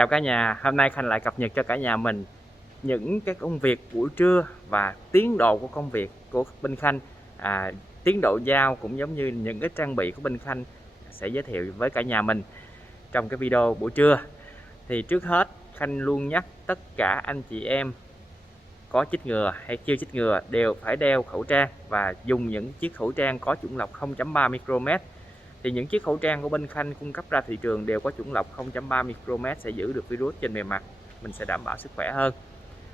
Chào cả nhà, hôm nay Khanh lại cập nhật cho cả nhà mình những cái công việc buổi trưa và tiến độ của công việc của bên Khanh. Tiến độ giao cũng giống như những cái trang bị của bên Khanh sẽ giới thiệu với cả nhà mình trong cái video buổi trưa. Thì trước hết Khanh luôn nhắc tất cả anh chị em có chích ngừa hay chưa chích ngừa đều phải đeo khẩu trang và dùng những chiếc khẩu trang có chủng lọc 0.3 micromet. Thì những chiếc khẩu trang của bên Khanh cung cấp ra thị trường đều có chủng lọc 0.3 micromet sẽ giữ được virus trên bề mặt, mình sẽ đảm bảo sức khỏe hơn.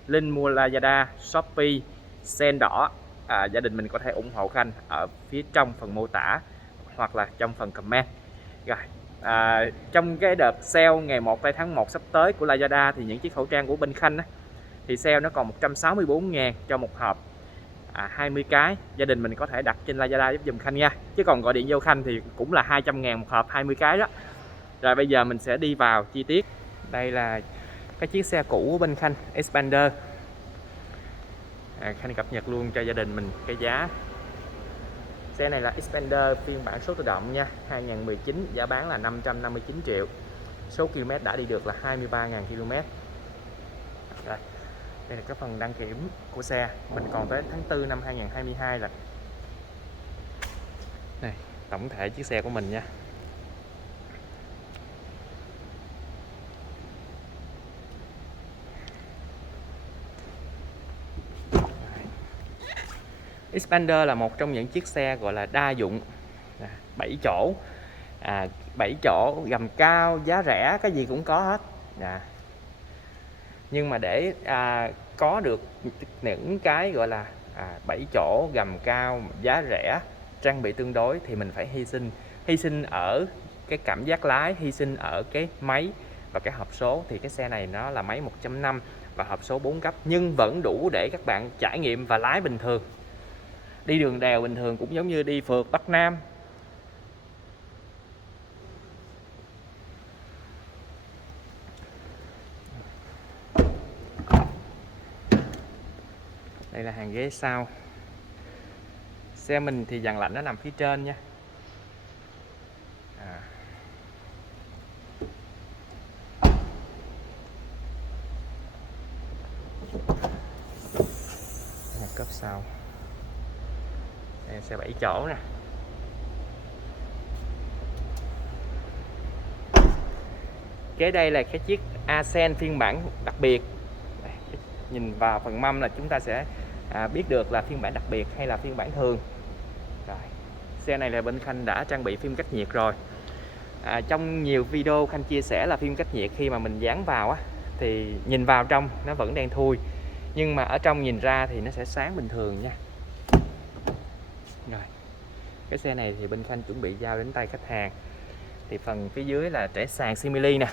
Link mua Lazada, Shopee, Sen đỏ, gia đình mình có thể ủng hộ Khanh ở phía trong phần mô tả hoặc là trong phần comment. Rồi, trong cái đợt sale ngày 1 tháng 1 sắp tới của Lazada thì những chiếc khẩu trang của bên Khanh thì sale nó còn 164.000 cho một hộp 20 cái. Gia đình mình có thể đặt trên Lazada giúp dùm Khanh nha, chứ còn gọi điện vô Khanh thì cũng là 200.000 một hộp 20 cái đó. Rồi bây giờ mình sẽ đi vào chi tiết. Đây là cái chiếc xe cũ của bên Khanh, Xpander. Khanh cập nhật luôn cho gia đình mình cái giá. Xe này là Xpander phiên bản số tự động nha, 2019, giá bán là 559 triệu. Số km đã đi được là 23.000 km. Rồi, đây là cái phần đăng kiểm của xe, mình còn tới tháng 4 năm 2022 là. Này, tổng thể chiếc xe của mình nha. Xpander là một trong những chiếc xe gọi là đa dụng, 7 chỗ, 7 chỗ gầm cao, giá rẻ, cái gì cũng có hết. Nhưng mà để có được những cái gọi là 7 chỗ gầm cao, giá rẻ, trang bị tương đối thì mình phải hy sinh ở cái cảm giác lái, hy sinh ở cái máy và cái hộp số. Thì cái xe này nó là máy 1.5 và hộp số 4 cấp, nhưng vẫn đủ để các bạn trải nghiệm và lái bình thường, đi đường đèo bình thường, cũng giống như đi phượt Bắc Nam. Đây là hàng ghế sau. Xe mình thì dàn lạnh nó nằm phía trên nha. Đây là cốp sau. Đây là xe 7 chỗ nè. Kế đây là cái chiếc Ascent phiên bản đặc biệt. Nhìn vào phần mâm là chúng ta sẽ biết được là phiên bản đặc biệt hay là phiên bản thường. Rồi, xe này là bên Khanh đã trang bị phim cách nhiệt rồi. Trong nhiều video Khanh chia sẻ là phim cách nhiệt khi mà mình dán vào thì nhìn vào trong nó vẫn đen thui, nhưng mà ở trong nhìn ra thì nó sẽ sáng bình thường nha. Rồi, cái xe này thì bên Khanh chuẩn bị giao đến tay khách hàng. Thì phần phía dưới là trải sàn simili nè.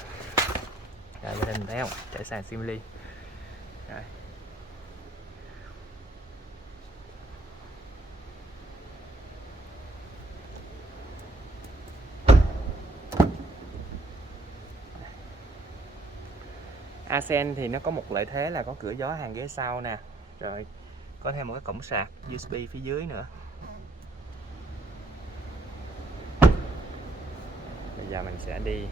Rồi, gia đình thấy không? Trải sàn simili. Rồi. Ascent thì nó có một lợi thế là có cửa gió hàng ghế sau nè. Rồi có thêm một cái cổng sạc USB phía dưới nữa. Bây giờ mình sẽ đi.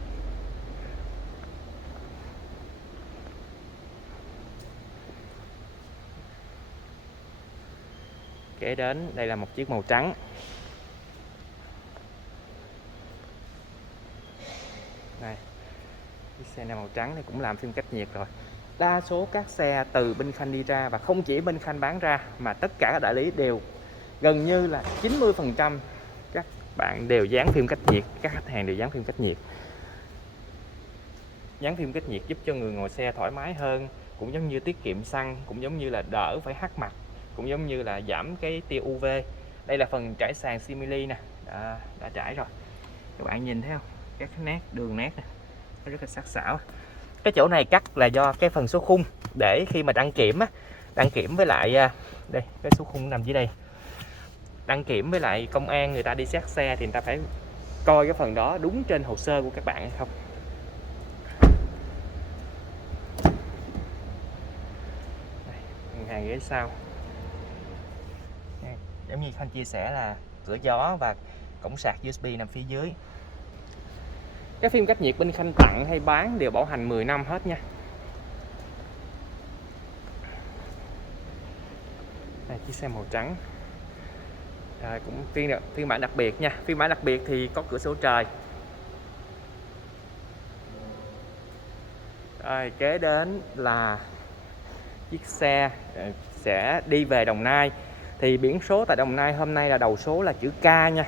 Kế đến đây là một chiếc màu trắng. Đây, chiếc xe này màu trắng thì cũng làm phim cách nhiệt rồi. Đa số các xe từ bên Khanh đi ra, và không chỉ bên Khanh bán ra mà tất cả các đại lý đều gần như là 90% các bạn đều dán phim cách nhiệt, các khách hàng đều dán phim cách nhiệt. Dán phim cách nhiệt giúp cho người ngồi xe thoải mái hơn, cũng giống như tiết kiệm xăng, cũng giống như là đỡ phải hắt mặt, cũng giống như là giảm cái tia UV. Đây là phần trải sàn simili nè, đã trải rồi. Các bạn nhìn thấy không? Các nét, đường nét này, nó rất là sắc sảo. Cái chỗ này cắt là do cái phần số khung, để khi mà đăng kiểm với lại đây, cái số khung nằm dưới đây. Đăng kiểm với lại công an người ta đi xét xe thì người ta phải coi cái phần đó đúng trên hồ sơ của các bạn hay không. Đây, hàng ghế sau. Giống như Khanh chia sẻ là cửa gió và cổng sạc USB nằm phía dưới. Các phim cách nhiệt bên Khanh tặng hay bán đều bảo hành 10 năm hết nha. Đây, chiếc xe màu trắng. Rồi, cũng phiên bản đặc biệt nha. Phiên bản đặc biệt thì có cửa sổ trời. Rồi, kế đến là chiếc xe sẽ đi về Đồng Nai. Thì biển số tại Đồng Nai hôm nay là đầu số là chữ K nha.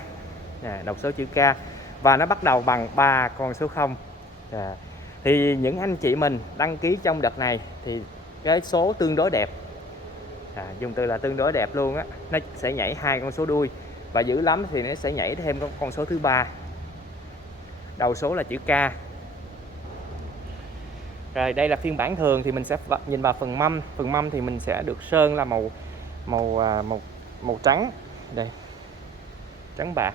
Đầu số chữ K. Và nó bắt đầu bằng 3 con số 0. Thì những anh chị mình đăng ký trong đợt này thì cái số tương đối đẹp. Dùng từ là tương đối đẹp luôn á. Nó sẽ nhảy 2 con số đuôi. Và dữ lắm thì nó sẽ nhảy thêm con số thứ 3. Đầu số là chữ K. Rồi đây là phiên bản thường thì mình sẽ nhìn vào phần mâm. Phần mâm thì mình sẽ được sơn là màu trắng. Đây. Trắng bạc.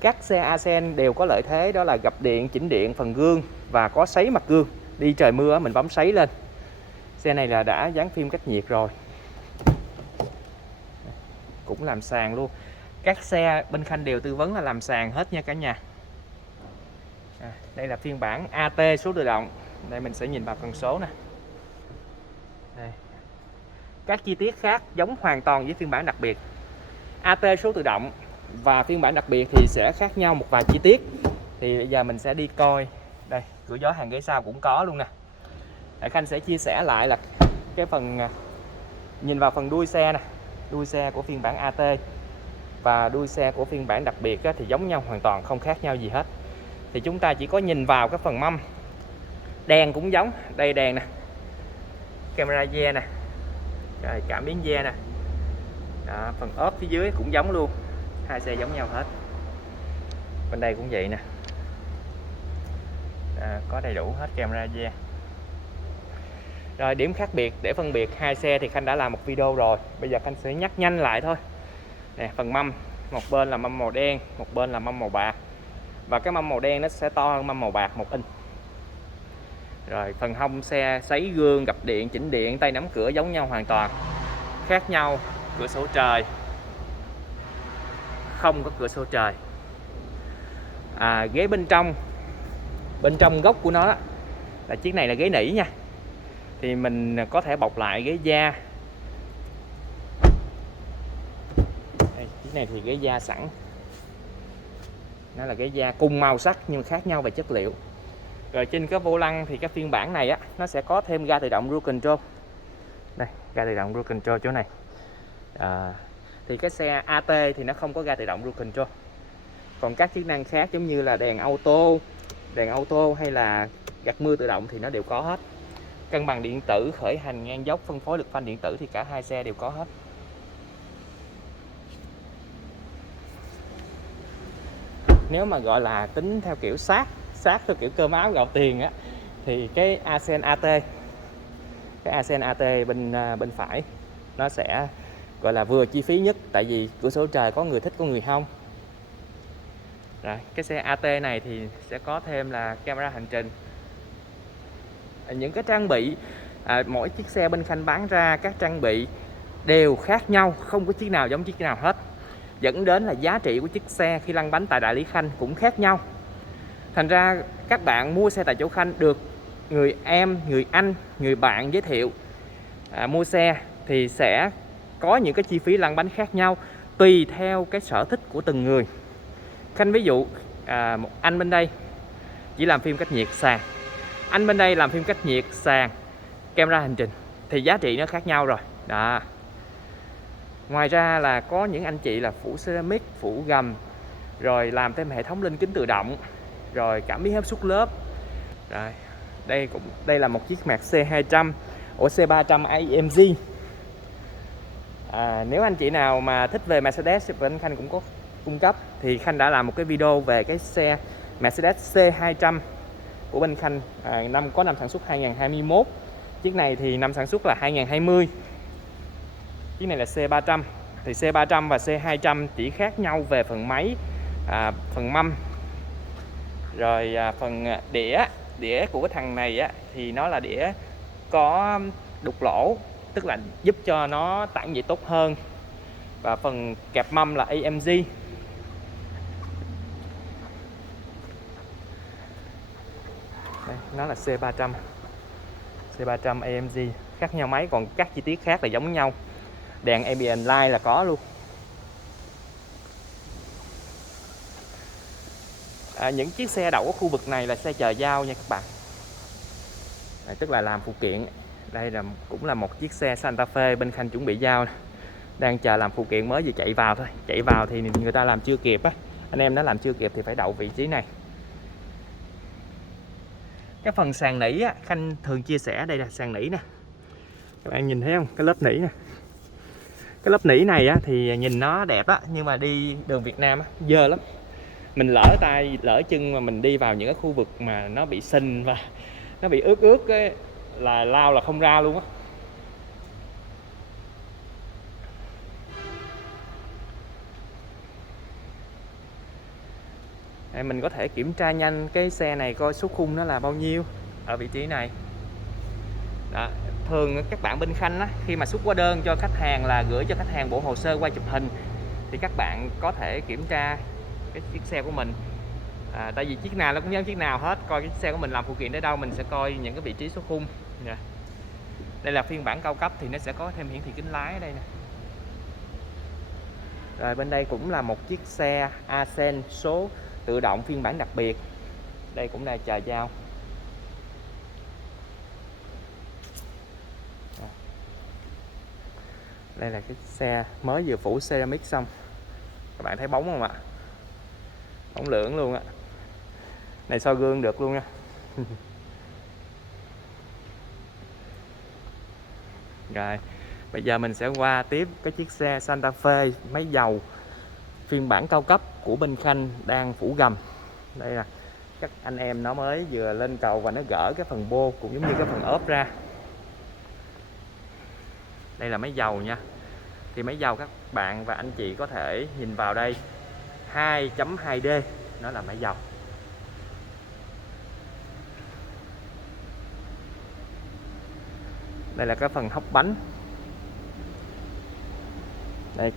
Các xe Ascend đều có lợi thế đó là gập điện, chỉnh điện phần gương và có sấy mặt gương. Đi trời mưa mình bấm sấy lên. Xe này là đã dán phim cách nhiệt rồi. Cũng làm sàn luôn. Các xe bên Khanh đều tư vấn là làm sàn hết nha cả nhà. Đây là phiên bản AT số tự động. Đây mình sẽ nhìn vào phần số nè. Đây. Các chi tiết khác giống hoàn toàn với phiên bản đặc biệt. AT số tự động và phiên bản đặc biệt thì sẽ khác nhau một vài chi tiết. Thì bây giờ mình sẽ đi coi. Đây, cửa gió hàng ghế sau cũng có luôn nè. Khanh sẽ chia sẻ lại là cái phần nhìn vào phần đuôi xe nè. Đuôi xe của phiên bản AT và đuôi xe của phiên bản đặc biệt thì giống nhau hoàn toàn, không khác nhau gì hết. Thì chúng ta chỉ có nhìn vào cái phần mâm. Đèn cũng giống, đây đèn nè, camera re nè, rồi cảm biến re nè. Đó, phần ốp phía dưới cũng giống luôn, hai xe giống nhau hết. Bên đây cũng vậy nè, có đầy đủ hết camera re. Rồi điểm khác biệt để phân biệt hai xe thì Khanh đã làm một video rồi, bây giờ Khanh sẽ nhắc nhanh lại thôi. Nè, phần mâm, một bên là mâm màu đen, một bên là mâm màu bạc. Và cái mâm màu đen nó sẽ to hơn mâm màu bạc 1 inch. Rồi phần hông xe sấy gương, gập điện, chỉnh điện, tay nắm cửa giống nhau hoàn toàn. Khác nhau cửa sổ trời, không có cửa sổ trời. Ghế bên trong góc của nó là chiếc này là ghế nỉ nha. Thì mình có thể bọc lại ghế da. Đây, chiếc này thì ghế da sẵn. Nó là ghế da cùng màu sắc nhưng khác nhau về chất liệu. Rồi trên cái vô lăng thì cái phiên bản này nó sẽ có thêm ga tự động cruise control. Đây, ga tự động cruise control chỗ này. Thì cái xe AT thì nó không có ga tự động cruise control. Còn các chức năng khác giống như là đèn auto hay là gạt mưa tự động thì nó đều có hết. Cân bằng điện tử, khởi hành ngang dốc, phân phối lực phanh điện tử thì cả hai xe đều có hết. Nếu mà gọi là tính theo kiểu sát theo kiểu cơm áo gạo tiền thì cái Ascend AT bên phải nó sẽ gọi là vừa chi phí nhất, tại vì cửa sổ trời có người thích có người không. Rồi cái xe AT này thì sẽ có thêm là camera hành trình. Những cái trang bị mỗi chiếc xe bên Khanh bán ra các trang bị đều khác nhau, không có chiếc nào giống chiếc nào hết, dẫn đến là giá trị của chiếc xe khi lăn bánh tại đại lý Khanh cũng khác nhau. Thành ra các bạn mua xe tại chỗ Khanh được người em, người anh, người bạn giới thiệu mua xe thì sẽ có những cái chi phí lăn bánh khác nhau tùy theo cái sở thích của từng người. Khanh ví dụ một anh bên đây chỉ làm phim cách nhiệt sàn, anh bên đây làm phim cách nhiệt sàn camera hành trình thì giá trị nó khác nhau rồi đó. Ngoài ra là có những anh chị là phủ ceramic, phủ gầm, rồi làm thêm hệ thống linh kính tự động, rồi cảm biến áp suất lớp. Rồi đây là một chiếc Merc C200 C300 AMG. Nếu anh chị nào mà thích về Mercedes, bên Khanh cũng có cung cấp, thì Khanh đã làm một cái video về cái xe Mercedes C200 của bên Khanh, có năm sản xuất 2021. Chiếc này thì năm sản xuất là 2020. Chiếc này là C300. Thì C300 và C200 chỉ khác nhau về phần máy, phần mâm. Rồi phần đĩa của cái thằng này thì nó là đĩa có đục lỗ, tức là giúp cho nó tản nhiệt tốt hơn. Và phần kẹp mâm là AMG. Đây, nó là C300 AMG, khác nhau máy, còn các chi tiết khác là giống nhau. Đèn ambient light là có luôn. Những chiếc xe đậu ở khu vực này là xe chờ giao nha các bạn. Tức là làm phụ kiện. Đây là cũng là một chiếc xe Santa Fe bên Khanh chuẩn bị giao, đang chờ làm phụ kiện, mới vừa chạy vào thôi. Chạy vào thì người ta làm chưa kịp á, anh em đã làm chưa kịp thì phải đậu vị trí này. Cái phần sàn nỉ á, Khanh thường chia sẻ đây là sàn nỉ nè, các bạn nhìn thấy không, cái lớp nỉ nè. Cái lớp nỉ này á thì nhìn nó đẹp á, nhưng mà đi đường Việt Nam á dơ lắm. Mình lỡ tay lỡ chân mà mình đi vào những cái khu vực mà nó bị sình và nó bị ướt ướt ấy, là lao là không ra luôn á. Mình có thể kiểm tra nhanh cái xe này coi số khung nó là bao nhiêu ở vị trí này. Đó. Thường các bạn bên Khanh á, khi mà xuất hóa đơn cho khách hàng là gửi cho khách hàng bộ hồ sơ quay chụp hình, thì các bạn có thể kiểm tra cái chiếc xe của mình. Tại vì chiếc nào nó cũng giống chiếc nào hết, coi cái xe của mình làm phụ kiện đến đâu mình sẽ coi những cái vị trí số khung. Đây là phiên bản cao cấp thì nó sẽ có thêm hiển thị kính lái ở đây nè. Rồi bên đây cũng là một chiếc xe Ascent số tự động phiên bản đặc biệt. Đây cũng là chờ giao. Đây là cái xe mới vừa phủ ceramic xong. Các bạn thấy bóng không ạ? Bóng lưỡng luôn á. Này soi gương được luôn nha. Rồi, bây giờ mình sẽ qua tiếp cái chiếc xe Santa Fe máy dầu phiên bản cao cấp của bên Khanh đang phủ gầm. Đây là các anh em nó mới vừa lên cầu và nó gỡ cái phần bô cũng giống như cái phần ốp ra. Đây là máy dầu nha. Thì máy dầu các bạn và anh chị có thể nhìn vào đây, 2.2D, nó là máy dầu. Đây là cái phần hốc bánh. Đây.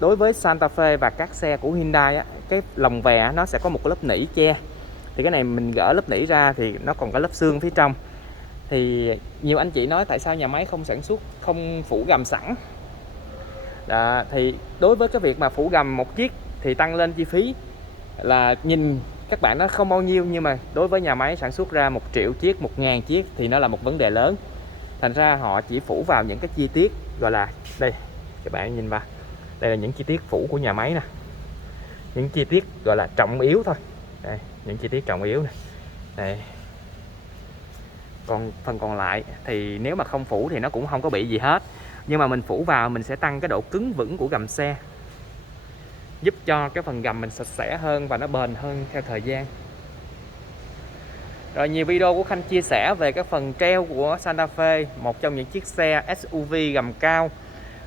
Đối với Santa Fe và các xe của Hyundai á, cái lồng vè nó sẽ có một cái lớp nỉ che. Thì cái này mình gỡ lớp nỉ ra thì nó còn cái lớp xương phía trong. Thì nhiều anh chị nói tại sao nhà máy không sản xuất, không phủ gầm sẵn. Đó, thì đối với cái việc mà phủ gầm một chiếc thì tăng lên chi phí, là nhìn các bạn nó không bao nhiêu, nhưng mà đối với nhà máy sản xuất ra 1 triệu chiếc, 1.000 chiếc thì nó là một vấn đề lớn. Thành ra họ chỉ phủ vào những cái chi tiết gọi là, đây các bạn nhìn vào, đây là những chi tiết phủ của nhà máy nè, những chi tiết gọi là trọng yếu thôi. Đây, những chi tiết trọng yếu này. Đây. Còn phần còn lại thì nếu mà không phủ thì nó cũng không có bị gì hết, nhưng mà mình phủ vào mình sẽ tăng cái độ cứng vững của gầm xe, giúp cho cái phần gầm mình sạch sẽ hơn và nó bền hơn theo thời gian. Rồi nhiều video của Khanh chia sẻ về cái phần treo của Santa Fe, một trong những chiếc xe SUV gầm cao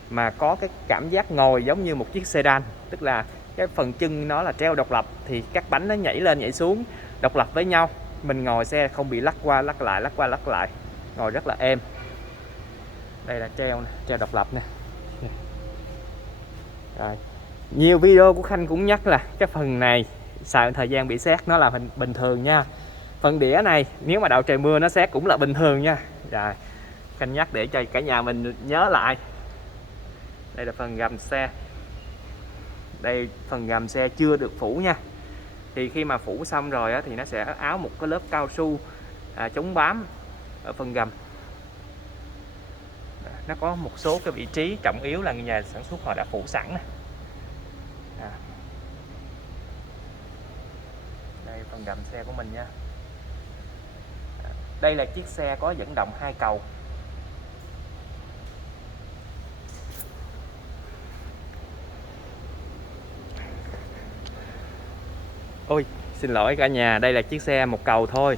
mà có cái cảm giác ngồi giống như một chiếc sedan, tức là cái phần chân nó là treo độc lập, thì các bánh nó nhảy lên nhảy xuống độc lập với nhau, mình ngồi xe không bị lắc qua lắc lại, lắc qua lắc lại, ngồi rất là êm. Đây là treo độc lập nè. Rồi. Nhiều video của Khanh cũng nhắc là cái phần này xài thời gian bị sét nó là bình thường nha. Phần đĩa này nếu mà đậu trời mưa nó sét cũng là bình thường nha. Rồi, Khanh nhắc để cho cả nhà mình nhớ lại. Đây là phần gầm xe. Đây phần gầm xe chưa được phủ nha. Thì khi mà phủ xong rồi á, thì nó sẽ áo một cái lớp cao su chống bám ở phần gầm. Nó có một số cái vị trí trọng yếu là nhà sản xuất họ đã phủ sẵn nè. Đây phần gầm xe của mình nha. Đây là chiếc xe có dẫn động 2 cầu. Ôi, xin lỗi cả nhà, đây là chiếc xe 1 cầu thôi.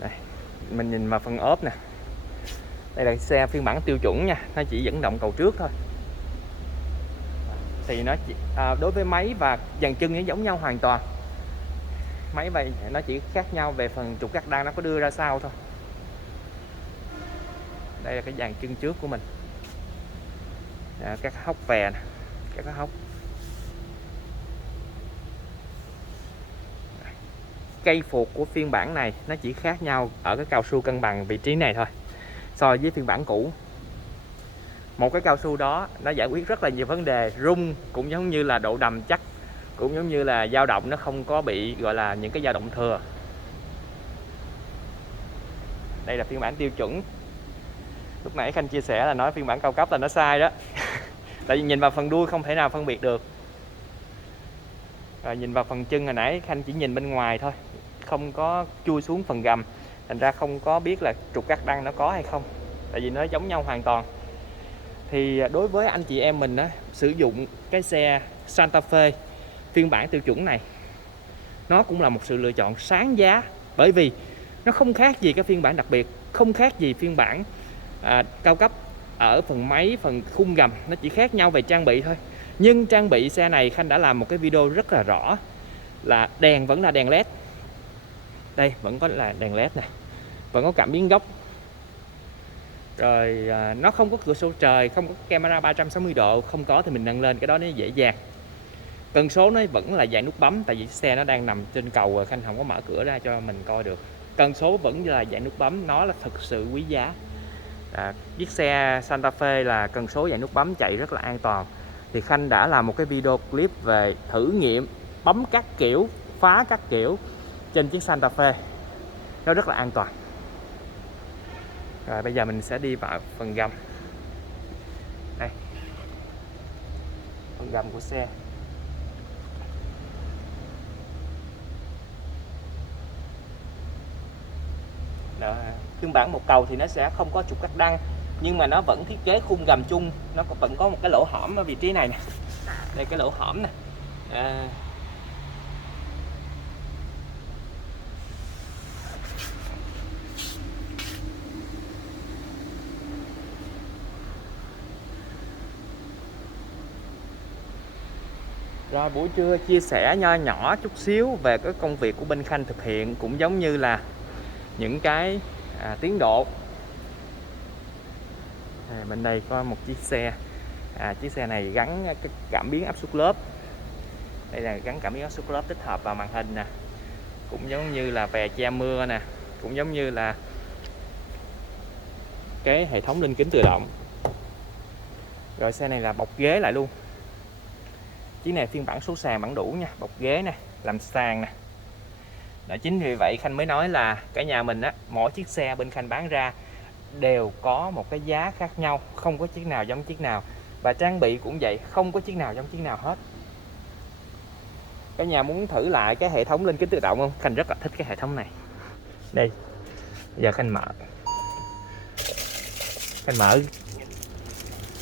Đây, mình nhìn vào phần ốp nè. Đây là xe phiên bản tiêu chuẩn nha, nó chỉ dẫn động cầu trước thôi. Thì nó chỉ, đối với máy và dàn chân nó giống nhau hoàn toàn. Máy vậy nó chỉ khác nhau về phần trục gác đăng nó có đưa ra sau thôi. Đây là cái dàn chân trước của mình. Các hốc vè nè, các hốc. cây phuộc của phiên bản này nó chỉ khác nhau ở cái cao su cân bằng vị trí này thôi so với phiên bản cũ. Một cái cao su đó nó giải quyết rất là nhiều vấn đề, rung cũng giống như là độ đầm chắc, cũng giống như là dao động nó không có bị gọi là những cái dao động thừa. Đây là phiên bản tiêu chuẩn. Lúc nãy Khanh chia sẻ là nói phiên bản cao cấp là nó sai đó. Tại vì nhìn vào phần đuôi không thể nào phân biệt được. Rồi nhìn vào phần chân hồi nãy Khanh chỉ nhìn bên ngoài thôi, không có chui xuống phần gầm, thành ra không có biết là trục cắt đăng nó có hay không, tại vì nó giống nhau hoàn toàn. Thì đối với anh chị em mình á, sử dụng cái xe Santa Fe phiên bản tiêu chuẩn này, nó cũng là một sự lựa chọn sáng giá, bởi vì nó không khác gì cái phiên bản đặc biệt, không khác gì phiên bản cao cấp ở phần máy, phần khung gầm, nó chỉ khác nhau về trang bị thôi. Nhưng trang bị xe này Khanh đã làm một cái video rất là rõ, là đèn vẫn là đèn led. Đây vẫn có là đèn led này, vẫn có cảm biến góc. Rồi nó không có cửa sổ trời, không có camera 360 độ, không có thì mình nâng lên, cái đó nó dễ dàng. Cần số nó vẫn là dạng nút bấm, tại vì xe nó đang nằm trên cầu rồi, Khanh không có mở cửa ra cho mình coi được. Cần số vẫn là dạng nút bấm, nó là thực sự quý giá. Chiếc xe Santa Fe là cần số dạng nút bấm, chạy rất là an toàn. Thì Khanh đã làm một cái video clip về thử nghiệm bấm các kiểu, phá các kiểu trên chiếc Santa Fe, nó rất là an toàn. Rồi bây giờ mình sẽ đi vào phần gầm. Đây, phần gầm của xe. Đó, phiên bản một cầu thì nó sẽ không có trục cắt đăng, nhưng mà nó vẫn thiết kế khung gầm chung, nó vẫn có một cái lỗ hõm ở vị trí này nè. Đây cái lỗ hõm nè. Rồi buổi trưa chia sẻ nho nhỏ chút xíu về cái công việc của bên Khanh thực hiện, cũng giống như là những cái tiến độ. Bên đây có một chiếc xe, chiếc xe này gắn cái cảm biến áp suất lớp. Đây là gắn cảm biến áp suất lớp tích hợp vào màn hình nè, cũng giống như là vè che mưa nè, cũng giống như là cái hệ thống linh kính tự động. Rồi xe này là bọc ghế lại luôn. Chiếc này phiên bản số sàn bản đủ nha, bọc ghế nè, làm sàn nè. Đó, chính vì vậy Khanh mới nói là cả nhà mình á, mỗi chiếc xe bên Khanh bán ra đều có một cái giá khác nhau, không có chiếc nào giống chiếc nào. Và trang bị cũng vậy, không có chiếc nào giống chiếc nào hết. Cả nhà muốn thử lại cái hệ thống linh kính tự động không? Khanh rất là thích cái hệ thống này. Đây, giờ Khanh mở. Khanh mở.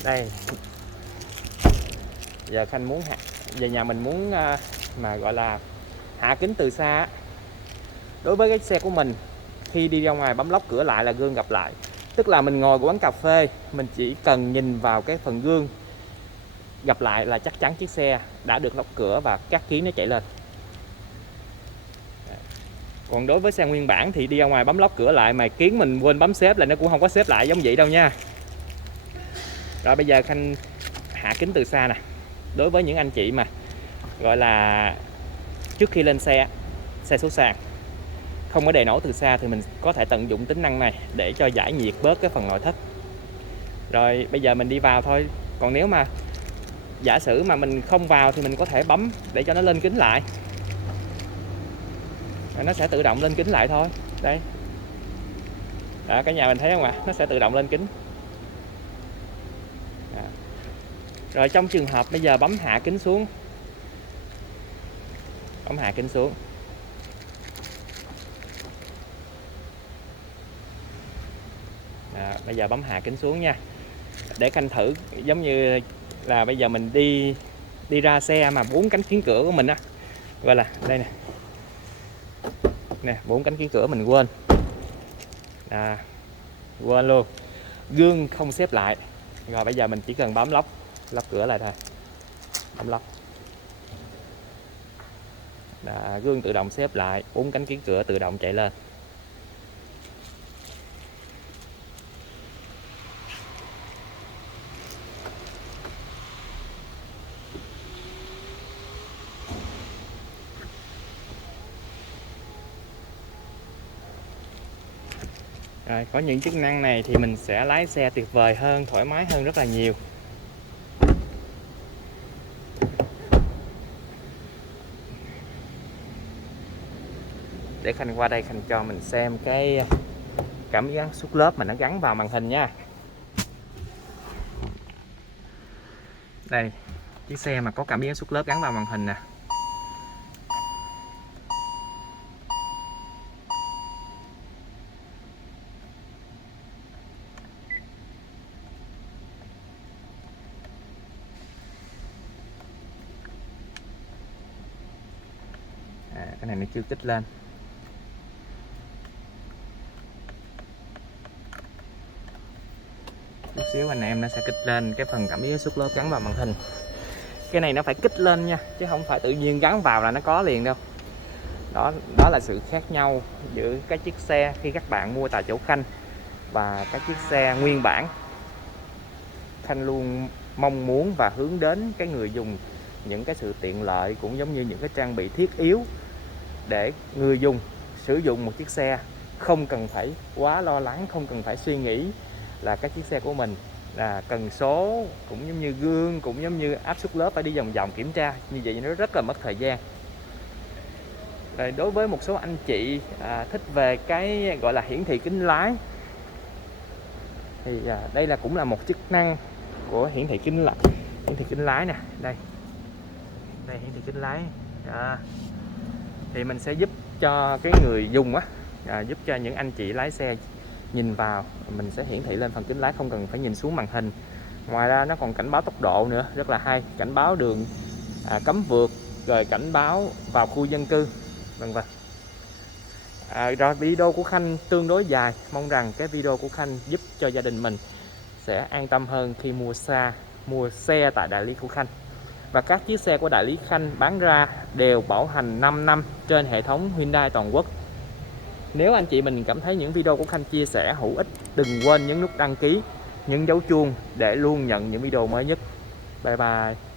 Đây. Giờ Khanh muốn về nhà mình muốn mà gọi là hạ kính từ xa. Đối với cái xe của mình, khi đi ra ngoài bấm lóc cửa lại là gương gặp lại. Tức là mình ngồi quán cà phê, mình chỉ cần nhìn vào cái phần gương gặp lại là chắc chắn chiếc xe đã được lóc cửa và các kiến nó chạy lên. Còn đối với xe nguyên bản thì đi ra ngoài bấm lóc cửa lại mà kiến mình quên bấm xếp là nó cũng không có xếp lại giống vậy đâu nha. Rồi bây giờ Khanh hạ kính từ xa nè. Đối với những anh chị mà gọi là trước khi lên xe số sàn không có đề nổ từ xa thì mình có thể tận dụng tính năng này để cho giải nhiệt bớt cái phần nội thất. Rồi bây giờ mình đi vào thôi. Còn nếu mà giả sử mà mình không vào thì mình có thể bấm để cho nó lên kính lại. Rồi nó sẽ tự động lên kính lại thôi. Đây. Đó, cả nhà mình thấy không ạ? Nó sẽ tự động lên kính. Đó. Rồi trong trường hợp bây giờ bấm hạ kính xuống. Bấm hạ kính xuống. Đó, bây giờ bấm hạ kính xuống nha. Để Khanh thử giống như là bây giờ mình đi ra xe mà 4 cánh kiến cửa của mình á, gọi là đây nè. Nè, 4 cánh kiến cửa mình quên. Quên luôn. Gương không xếp lại. Rồi bây giờ mình chỉ cần bấm lóc cửa lại thôi. Bấm lóc. Đó, gương tự động xếp lại, 4 cánh kiến cửa tự động chạy lên. Rồi, có những chức năng này thì mình sẽ lái xe tuyệt vời hơn, thoải mái hơn rất là nhiều. Để Khanh qua đây Khanh cho mình xem cái cảm giác suốt lớp mà nó gắn vào màn hình nha. Đây, chiếc xe mà có cảm biến suốt lớp gắn vào màn hình nè. Cái này nó chưa kích lên. Chút xíu anh em nó sẽ kích lên cái phần cảm biến suốt lớp gắn vào màn hình. Cái này nó phải kích lên nha, chứ không phải tự nhiên gắn vào là nó có liền đâu. Đó là sự khác nhau giữa cái chiếc xe khi các bạn mua tại chỗ Khanh và các chiếc xe nguyên bản. Khanh luôn mong muốn và hướng đến cái người dùng những cái sự tiện lợi, cũng giống như những cái trang bị thiết yếu để người dùng sử dụng một chiếc xe không cần phải quá lo lắng, không cần phải suy nghĩ là cái chiếc xe của mình là cần số, cũng giống như gương, cũng giống như áp suất lớp phải đi vòng vòng kiểm tra, như vậy nó rất là mất thời gian. Rồi đối với một số anh chị thích về cái gọi là hiển thị kính lái thì đây cũng là một chức năng của hiển thị kính lái nè. Đây hiển thị kính lái thì mình sẽ giúp cho cái người dùng giúp cho những anh chị lái xe nhìn vào, mình sẽ hiển thị lên phần kính lái, không cần phải nhìn xuống màn hình. Ngoài ra nó còn cảnh báo tốc độ nữa, rất là hay, cảnh báo đường cấm vượt, rồi cảnh báo vào khu dân cư, vân vân. Rồi video của Khanh tương đối dài, mong rằng cái video của Khanh giúp cho gia đình mình sẽ an tâm hơn khi mua xe tại đại lý của Khanh. Và các chiếc xe của đại lý Khanh bán ra đều bảo hành 5 năm trên hệ thống Hyundai toàn quốc. Nếu anh chị mình cảm thấy những video của Khanh chia sẻ hữu ích, đừng quên nhấn nút đăng ký, nhấn dấu chuông để luôn nhận những video mới nhất. Bye bye.